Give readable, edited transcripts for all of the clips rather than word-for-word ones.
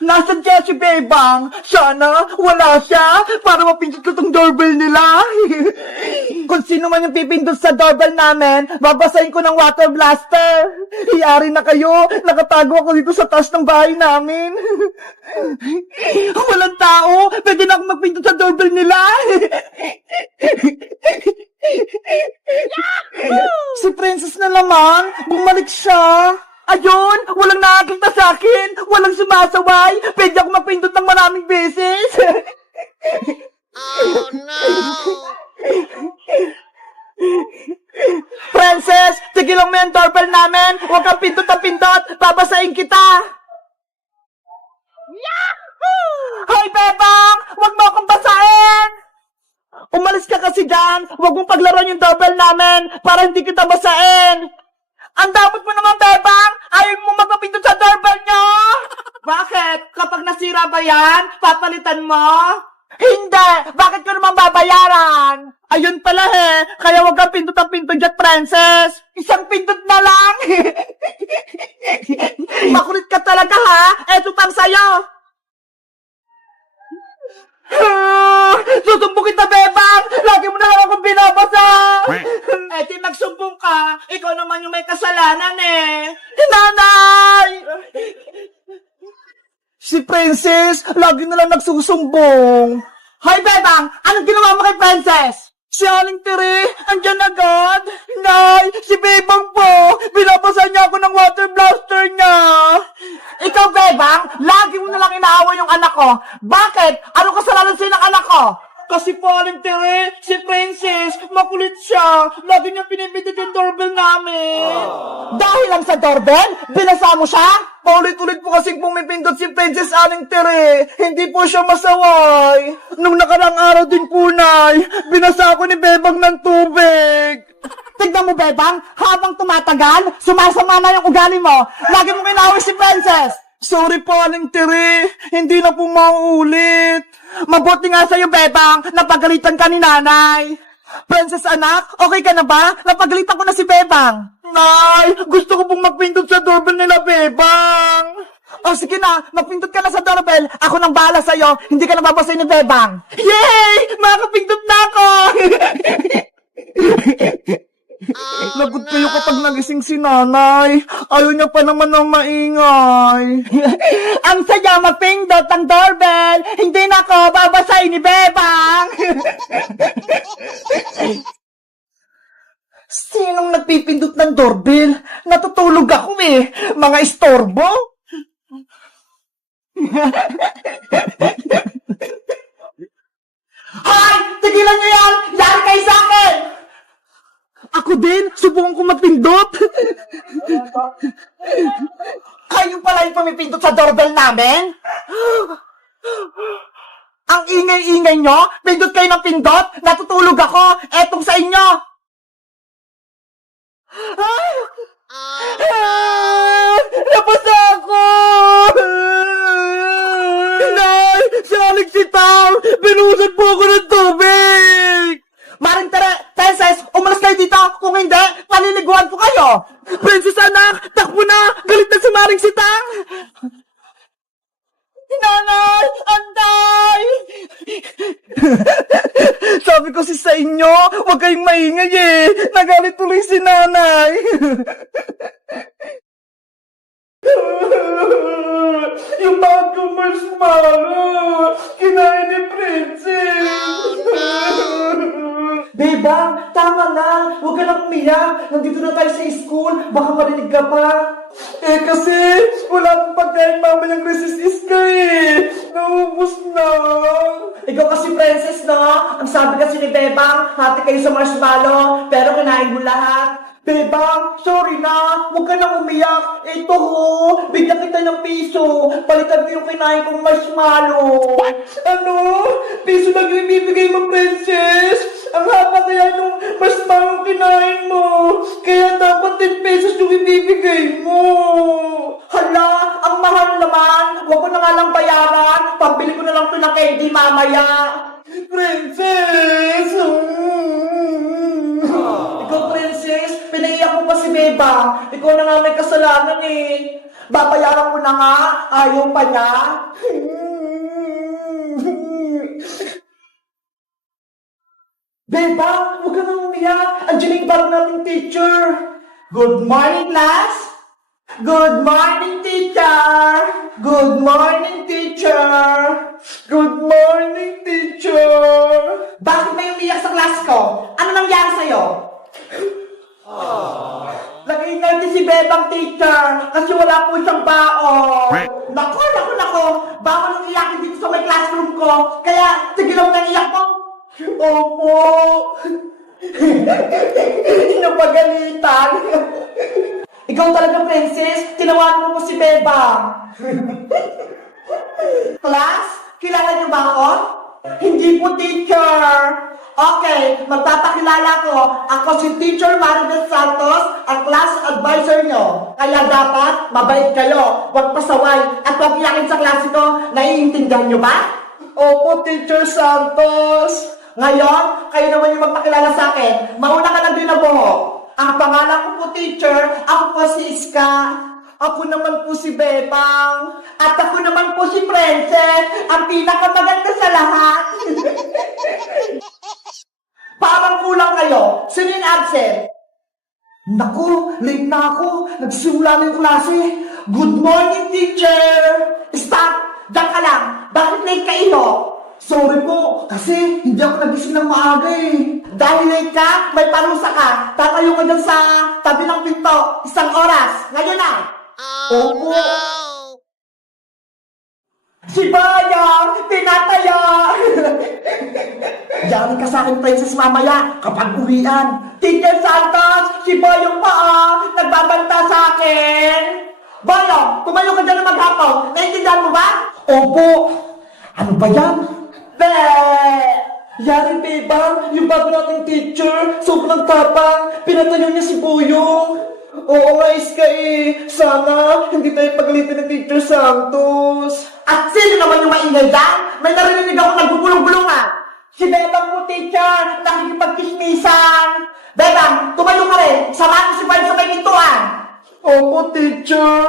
Nasaan siya si Bebang? Sana wala siya para mapindot ko tong doorbell nila. Kung sino man yung pipindot sa doorbell namin, babasahin ko ng water blaster. Iyari na kayo, nakatago ako dito sa taas ng bahay namin. Walang tao, pwede na akong magpindot sa doorbell nila. Si Princess na naman, bumalik siya. Ayun, walang nakakita sa akin, walang sumasaway, pwede ako mapindot ng maraming beses. Oh no! Princess, tigilan mo yung doorbell namin, huwag kang pindot na pindot, babasahin kita. Yahoo! Hoy, Bebang, huwag mo akong basahin. Umalis ka kasi dyan, huwag mong paglaruan yung doorbell namin para hindi kita basahin. Ang damot mo naman, Bebang! Ayaw mo magpapindot sa doorbell nyo! Bakit? Kapag nasira ba yan, papalitan mo? Hindi! Bakit ko naman babayaran? Ayun pala kaya wag kang pindot ang pindot dyan, Princess! Isang pindot na lang! Makulit ka talaga, ha? Eto pang sayo! Susumbong kita, Bebang! Lagi mo na lang akong binabasa! Di magsumbong ka. Ikaw naman yung may kasalanan Nanay! Si Princess, lagi na lang nagsusumbong. Hoy, Bebang! Anong ginawa mo kay Princess? Si Aling Tere, andyan agad. Nay, si Bebang po. Binabasa niya ako ng water blaster niya. Ikaw, Bebang, lagi mo na lang inaawa yung anak ko. Bakit? Ano kasalanan sa'yo ng anak ko? Kasi po, Aling Tere, si Princess, makulit siya. Lagi niya pinipindot yung doorbell namin. Dahil lang sa doorbell? Binasa mo siya? Paulit-ulit po kasing pumipindot si Princess, Aling Tere. Hindi po siya masaway. Nung nakarang araw din po, Nay, binasa ako ni Bebang ng tubig. Tignan mo, Bebang, habang tumatagal, sumasama na yung ugali mo. Lagi mo kinawin si Princess. Sorry po, Aling Tere. Hindi na po mauulit. Mabuti nga sa'yo, Bebang. Napagalitan ka ni Nanay. Princess anak, okay ka na ba? Napagalitan ko na si Bebang. Nay, gusto ko pong magpindot sa doorbell nila, Bebang. O sige na, magpindot ka na sa doorbell. Ako nang bahala sa'yo. Hindi ka nababasahin ni Bebang. Yay! Makakapindot na ako! Lagot kayo kapag nagising si Nanay. Ayaw niya pa naman ng maingay. Ang saya mapindot ang doorbell. Hindi na ako babasahin ni Bebang. Sinong nagpipindot ng doorbell? Natutulog ako Mga istorbo. Hoy! Tigilan niyo yan! Yari kayo sa akin! Ako din! Subukan ko magpindot! Kayo pala yung pumipindot sa doorbell namin? Ang ingay-ingay nyo? Pindot kayo ng pindot? Natutulog ako! Etong sa inyo! Ay! Napasa ako! Nay! Si Alex si Tam! Binuhusan po ako ng tubig! Maring Princess, umalas kayo dito! Kung hindi, paliliguan ko kayo! Princess anak, takbo na! Galit na si Maring Sitang! Nanay! Antay! Sabi ko sa inyo, huwag kayong maingay Nagalit tuloy si Nanay! Yung bagong marshmallow! Kinain ni Princess! Bebang, tama na! Huwag ka lang umiyak! Nandito na tayo sa school! Baka marinig ka pa! Kasi wala akong pagkain mamayang resist ka Naubos na! Ikaw kasi Princess, no? Ang sabi kasi ni Bebang, hati kayo sa marshmallow, pero kinain mo lahat. Bebang, sorry na! Huwag ka nang umiyak! Ito bigyan kita ng piso! Palitan mo yung kinain kong marshmallow! What? Ano? Piso lang yung ibibigay mo, Princess? Ang haba kaya nung marshmallow kinain mo! Kaya dapat 10 pesos yung ibibigay mo! Hala! Ang mahal naman! Huwag ko na nga lang bayaran! Pambili ko na lang ito ng candy mamaya! Princess! Ikaw, Princess, pinaiyak mo pa si Bebang. Ikaw na nga may kasalanan Babayaran ko na nga. Ayaw pa niya. Beba, huwag ka nang umiyak. Andiyan yung bago nating teacher. Good morning, class. Good morning, teacher. Good morning, teacher. Good morning, teacher. Bakit may umiyak sa class ko? Ano nangyari sa'yo? Nag-iingay si Bebang teacher kasi wala po siyang baon. Nako. Bawal ang iyakin dito sa may classroom ko. Kaya, sige lang nang iyak mo. Opo. Napagalitan. Ikaw talaga, princess. Tinawagan mo po si Bebang. Class, kilala niyo ba ako? Hindi po, teacher. Okay, magpapakilala ko. Ako si Teacher Maribel Santos, ang class advisor nyo. Kaya dapat, mabait kayo. Huwag pasaway at huwag iyakin sa klase ko. Naiintindihan nyo ba? Opo, Teacher Santos. Ngayon, kayo naman yung magpakilala sa akin. Mauna ka lang din na buhok. Ang pangalan ko po, teacher, ako po si Iska. Ako naman po si Bebang. At ako naman po si Princess, ang pinakamaganda sa lahat. Parang kulang kayo. Sino yung absent? Naku, late na ako. Nagsimula na yung klase. Good morning, teacher. Stop! Diyan ka lang. Bakit late ka, Ino? Sorry po, kasi hindi ako nagising ng maaga eh. Dahil late ka, may parusa ka. Tatayo ka dyan sa tabi ng pinto. 1 oras. Ngayon na. Oh, no! Si Bayang, tinataya! Yari ka sa akin, princess, mamaya, kapag uwian. Teacher Santos, si Bayang pa nagbabanta sa akin. Bayang, tumayo ka dyan na maghapon. Naintindihan mo ba? Opo. Ano ba yan? Yari, Bebang, yung bago nating teacher, sobrang tapang, pinatayo niya si Boyong. Oo nga, Iska eh. Sana hindi tayo paglitin ng Teacher Santos. At sino naman yung maingay dyan? May narinig ako nagbubulong-bulungan. Si Bebang po, teacher, nakikipagkismisan. Bebang, tumayo ka rin. Samahan ko si Barb sa may pintuan. Opo, teacher.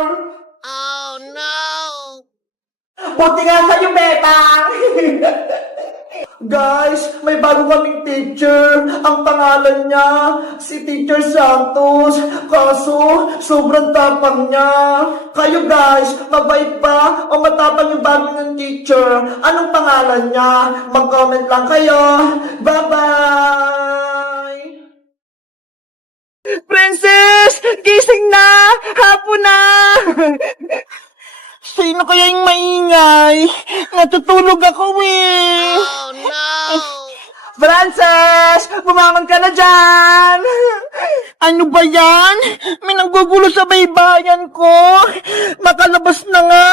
Oh, no! Buti nga sa'yo, Bebang. Guys, may bago kaming teacher. Ang pangalan niya, si Teacher Santos. Kaso, sobrang tapang niya. Kayo guys, mabait ba o matapang yung bago ng teacher? Anong pangalan niya? Mag-comment lang kayo. Bye-bye! Princess! Gising na! Hapon na! Sino kaya yung maingay? Natutulog ako eh. Oh no! Frances! Bumangon ka na dyan! Ano ba yan? May nanggugulo sa baybayan ko. Makalabas na nga.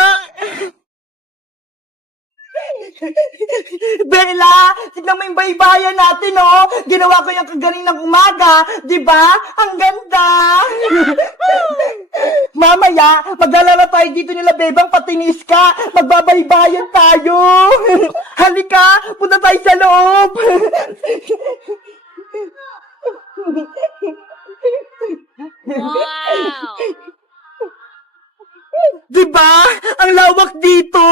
Bella, tignan mo yung baybayan natin, oh. Ginawa ko yung kaganinang umaga. Diba? Ang ganda. Mamaya, maglalaro tayo dito nila, Bebang, patinis ka. Magbabaybayan tayo. Halika, punta tayo sa loob. Wow! Diba? Ang lawak dito.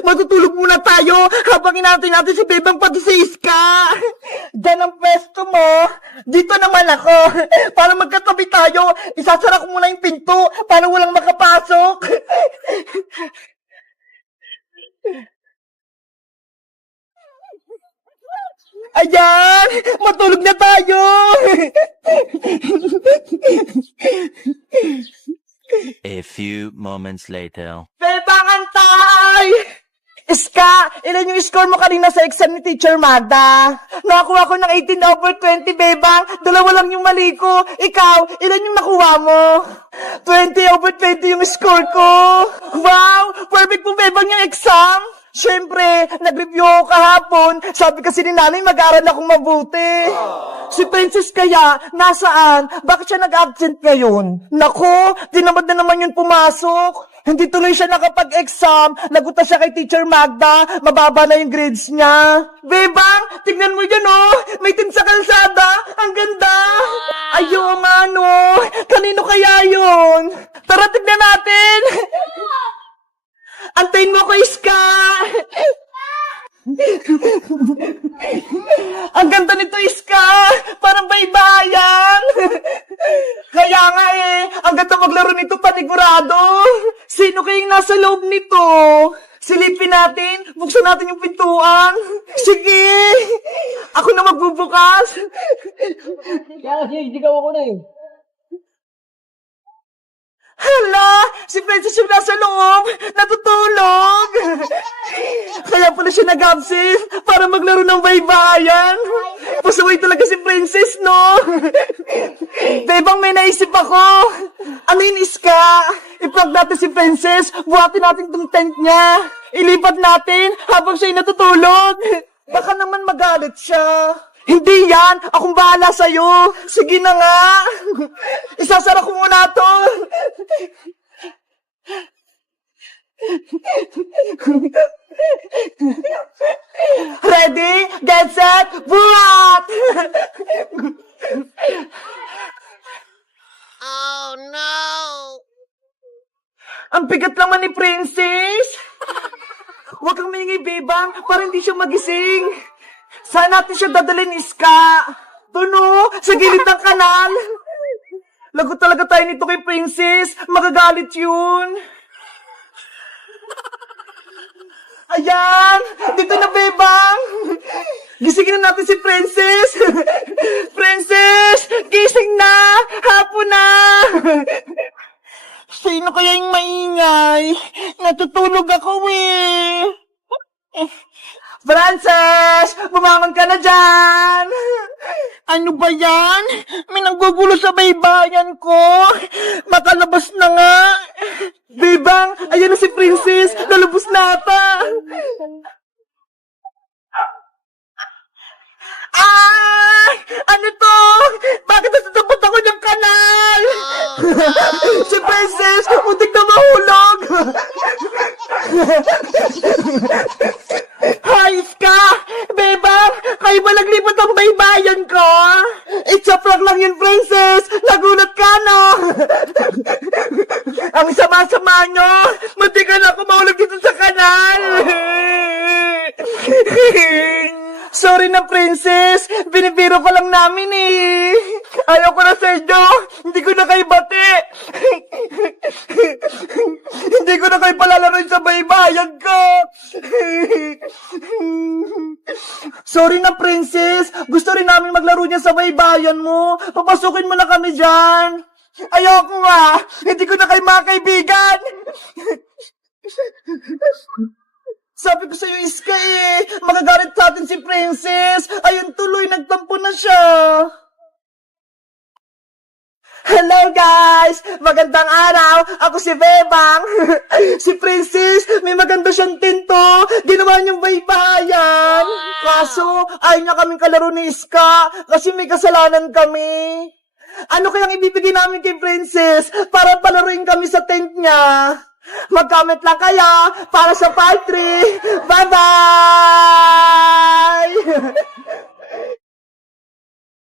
Matutulog muna tayo habang inaantay natin si Bebang pati si Iska. Diyan ang pwesto mo. Dito naman ako. Para magkatabi tayo, isasara ko muna yung pinto para walang makapasok. Ayan! Matulog na tayo! A few moments later. Bebang, antay! Iska, ilan yung score mo kanina sa exam ni Teacher Magda? Nakakuha ko ng 18/20, Bebang. 2 lang yung mali ko. Ikaw, ilan yung nakuha mo? 20/20 yung score ko. Wow! Perfect po, Bebang, yung exam. Siyempre, nag-review ako kahapon. Sabi kasi ni nanay, mag-aaral akong mabuti. Si Princess kaya, nasaan? Bakit siya nag-absent ngayon? Nako, tinamad na naman yun pumasok. Hindi tuloy siya nakapag-exam. Lagutan siya kay Teacher Magda. Mababa na yung grades niya. Bebang, tignan mo yan oh. May tin sa kalsada. Ang ganda. Ayaw nga no. Kanino kaya yun? Tara, tignan natin. Antayin mo ko, Iska. Ang ganda nito, Iska. Parang baybayan. Kaya nga ang ganda maglaro nito panigurado. Sino kayang nasa loob nito? Silipin natin, buksan natin yung pintuan. Sige, ako na magbubukas. Kaya kasi sigaw ako na eh. Hala, si Princess yung nasa loob, natutulog. Kaya pala siya nag-absent para maglaro ng baybayan. Pasaway talaga si Princess, no? Bebang, may naisip ako. Ano yun, Iska? I-prank natin si Princess, buhatin natin tong tent niya. Ilipat natin habang siya'y natutulog. Baka naman magalit siya. Hindi yan! Akong bahala sa'yo! Sige na nga! Isasara ko muna to! Ready? Get set! Buhat! Oh no! Ang bigat naman ni Princess! Huwag kang maingay, Bebang, para hindi siya magising. Saan natin siya dadalhin, Iska? Doon o, sa gilid ng kanal. Lagot talaga tayo nito kay Princess. Magagalit yun. Ayan! Dito na, Bebang! Gisingin na natin si Princess! Princess! Gising na! Hapon na! Sino kaya yung maingay? Natutulog ako eh! Frances! Bumangon ka na dyan! Ano ba yan? May nanggugulo sa baybayan ko! Makalabas na nga! Bebang, ayan na si Princess! Lalabas na ata! Ah! Ano to? Bakit natatapat ako ng kanal? Si Princess! Muntik na mahulog! Hayes ka! Bebang! Kayo ba naglipat ang baybayan ko? It's a prank lang yun, Princess! Nagulat ka, no? Ang sama-sama nyo! Muntik ka na ako mahulog dito sa kanal! Sorry na, Princess! Binibiro ka lang namin eh! Ayaw ko na sa inyo! Hindi ko na kayo bati! Hindi ko na kayo palalaroin sa baybayan ko! Sorry na, Princess! Gusto rin namin maglaro niya sa baybayan mo! Papasukin mo na kami dyan! Ayoko nga! Hindi ko na kayo mga kaibigan! Sabi ko sa'yo, Iska eh! Magagalit sa atin si Princess! Ayun tuloy, nagtampo na siya! Hello guys! Magandang araw! Ako si Bebang! Si Princess, may maganda siyang tinto! Ginawa niyang baybayan! Kaso, ayaw niya kaming kalaro ni Iska kasi may kasalanan kami! Ano kayang ibibigay namin kay Princess para palaruin kami sa tent niya? Mag-comment lang kaya para sa part 3! Bye-bye!